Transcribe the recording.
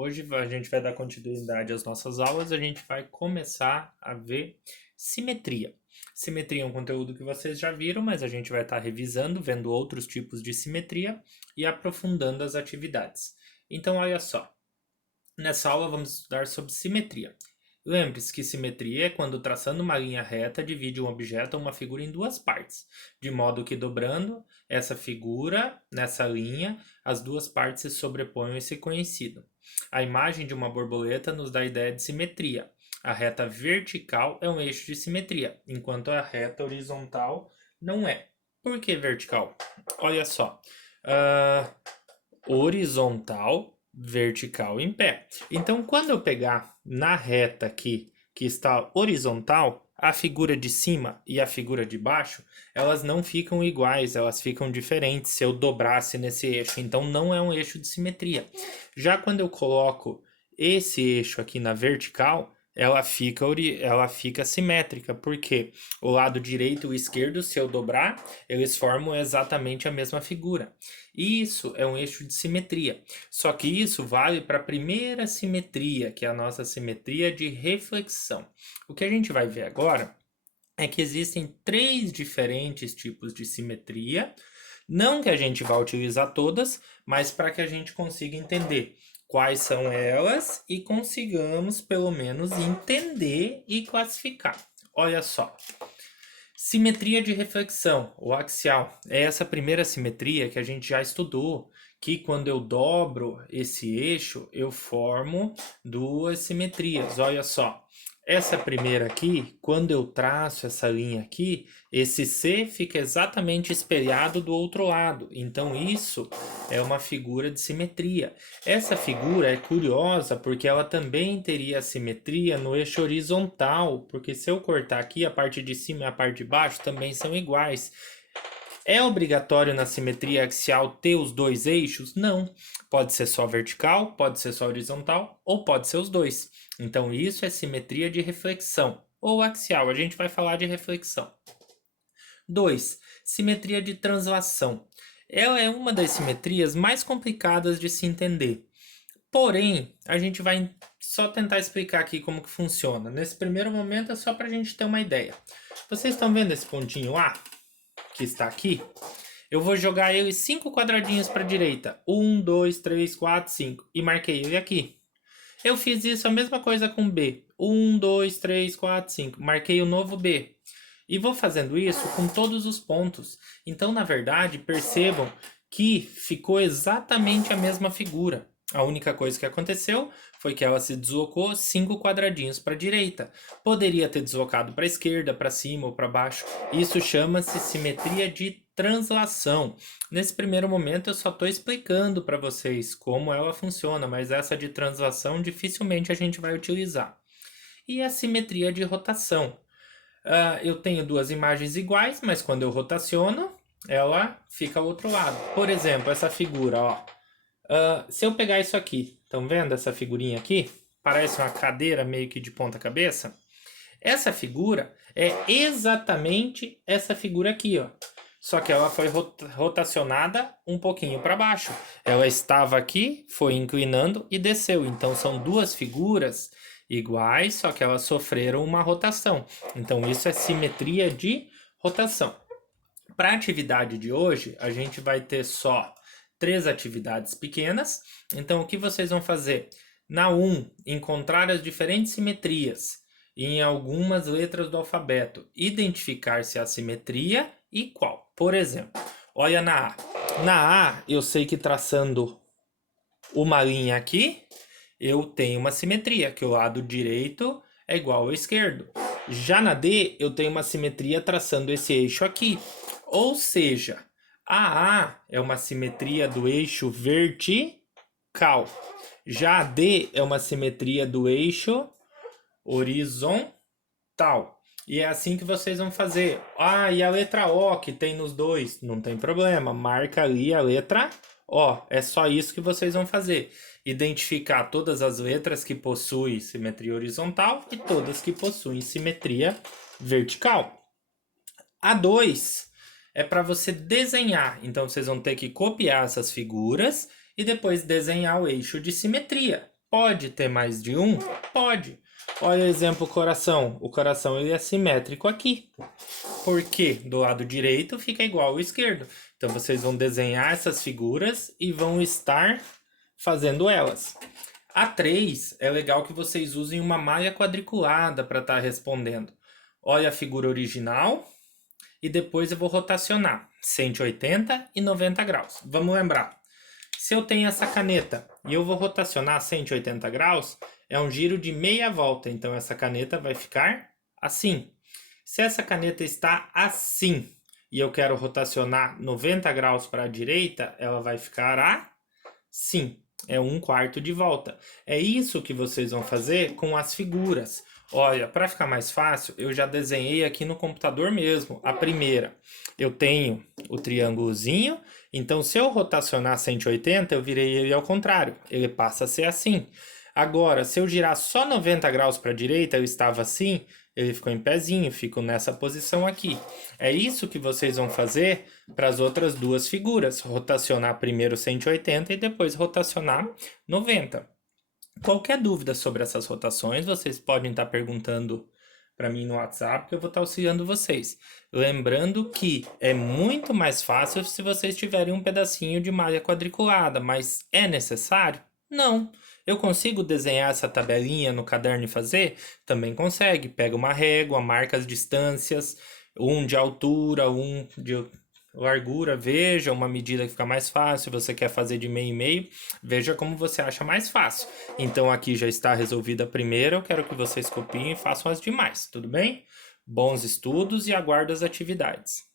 Hoje a gente vai dar continuidade às nossas aulas, a gente vai começar a ver simetria. Simetria é um conteúdo que vocês já viram, mas a gente vai estar revisando, vendo outros tipos de simetria e aprofundando as atividades. Então, olha só, nessa aula vamos estudar sobre simetria. Lembre-se que simetria é quando traçando uma linha reta divide um objeto ou uma figura em duas partes, de modo que dobrando essa figura nessa linha, as duas partes se sobrepõem e se coincidam. A imagem de uma borboleta nos dá a ideia de simetria. A reta vertical é um eixo de simetria, enquanto a reta horizontal não é. Por que vertical? Olha só. ah, Horizontal, vertical em pé. Então, quando eu pegar na reta aqui, que está horizontal, a figura de cima e a figura de baixo, elas não ficam iguais, elas ficam diferentes se eu dobrasse nesse eixo. Então, não é um eixo de simetria. Já quando eu coloco esse eixo aqui na vertical, ela fica simétrica, porque o lado direito e o esquerdo, se eu dobrar, eles formam exatamente a mesma figura. Isso é um eixo de simetria. Só que isso vale para a primeira simetria, que é a nossa simetria de reflexão. O que a gente vai ver agora é que existem três diferentes tipos de simetria. Não que a gente vá utilizar todas, mas para que a gente consiga entender quais são elas e consigamos pelo menos entender e classificar. Olha só. Simetria de reflexão, ou axial, é essa primeira simetria que a gente já estudou, que quando eu dobro esse eixo, eu formo duas simetrias. Olha só, essa primeira aqui, quando eu traço essa linha aqui, esse C fica exatamente espelhado do outro lado. Então isso é uma figura de simetria. Essa figura é curiosa porque ela também teria simetria no eixo horizontal, porque se eu cortar aqui, a parte de cima e a parte de baixo também são iguais. É obrigatório na simetria axial ter os dois eixos? Não. Pode ser só vertical, pode ser só horizontal, ou pode ser os dois. Então isso é simetria de reflexão, ou axial. A gente vai falar de reflexão. 2. Simetria de translação. Ela é uma das simetrias mais complicadas de se entender. Porém, a gente vai só tentar explicar aqui como que funciona. Nesse primeiro momento é só para a gente ter uma ideia. Vocês estão vendo esse pontinho A, que está aqui? Eu vou jogar ele 5 quadradinhos para a direita. 1, 2, 3, 4, 5. E marquei ele aqui. Eu fiz isso a mesma coisa com B. 1, 2, 3, 4, 5. Marquei o novo B. E vou fazendo isso com todos os pontos. Então, na verdade, percebam que ficou exatamente a mesma figura. A única coisa que aconteceu foi que ela se deslocou 5 quadradinhos para a direita. Poderia ter deslocado para a esquerda, para cima ou para baixo. Isso chama-se simetria de translação. Nesse primeiro momento eu só estou explicando para vocês como ela funciona, mas essa de translação dificilmente a gente vai utilizar. E a simetria de rotação. Eu tenho duas imagens iguais, mas quando eu rotaciono, ela fica ao outro lado. Por exemplo, essa figura, ó. Se eu pegar isso aqui, estão vendo essa figurinha aqui? Parece uma cadeira meio que de ponta cabeça. Essa figura é exatamente essa figura aqui, ó. Só que ela foi rotacionada um pouquinho para baixo. Ela estava aqui, foi inclinando e desceu. Então são duas figuras iguais, só que elas sofreram uma rotação. Então isso é simetria de rotação. Para a atividade de hoje, a gente vai ter só 3 atividades pequenas. Então o que vocês vão fazer? Na 1, encontrar as diferentes simetrias em algumas letras do alfabeto, identificar se há simetria e qual. Por exemplo, olha na A. Na A, eu sei que traçando uma linha aqui, eu tenho uma simetria, que o lado direito é igual ao esquerdo. Já na D, eu tenho uma simetria traçando esse eixo aqui. Ou seja, a A é uma simetria do eixo vertical. Já a D é uma simetria do eixo horizontal. E é assim que vocês vão fazer. E a letra O que tem nos dois? Não tem problema. Marca ali a letra O. É só isso que vocês vão fazer. Identificar todas as letras que possuem simetria horizontal e todas que possuem simetria vertical. A 2 é para você desenhar. Então vocês vão ter que copiar essas figuras e depois desenhar o eixo de simetria. Pode ter mais de um? Pode. Olha o exemplo coração. O coração ele é simétrico aqui. Porque do lado direito fica igual ao esquerdo. Então vocês vão desenhar essas figuras e vão estar fazendo elas. A 3 é legal que vocês usem uma malha quadriculada para estar respondendo. Olha a figura original e depois eu vou rotacionar 180 e 90 graus. Vamos lembrar. Se eu tenho essa caneta e eu vou rotacionar 180 graus, é um giro de meia volta. Então essa caneta vai ficar assim. Se essa caneta está assim e eu quero rotacionar 90 graus para a direita, ela vai ficar assim. É 1/4 de volta. É isso que vocês vão fazer com as figuras. Olha, para ficar mais fácil, eu já desenhei aqui no computador mesmo. A primeira, eu tenho o triângulozinho, então se eu rotacionar 180, eu virei ele ao contrário. Ele passa a ser assim. Agora, se eu girar só 90 graus para a direita, eu estava assim, ele ficou em pezinho, fico nessa posição aqui. É isso que vocês vão fazer para as outras duas figuras. Rotacionar primeiro 180 e depois rotacionar 90. Qualquer dúvida sobre essas rotações, vocês podem estar perguntando para mim no WhatsApp, que eu vou estar auxiliando vocês. Lembrando que é muito mais fácil se vocês tiverem um pedacinho de malha quadriculada, mas é necessário? Não. Eu consigo desenhar essa tabelinha no caderno e fazer? Também consegue. Pega uma régua, marca as distâncias, um de altura, um de largura, veja uma medida que fica mais fácil. Você quer fazer de meio e meio, veja como você acha mais fácil. Então aqui já está resolvida a primeira, eu quero que vocês copiem e façam as demais, tudo bem? Bons estudos e aguardo as atividades.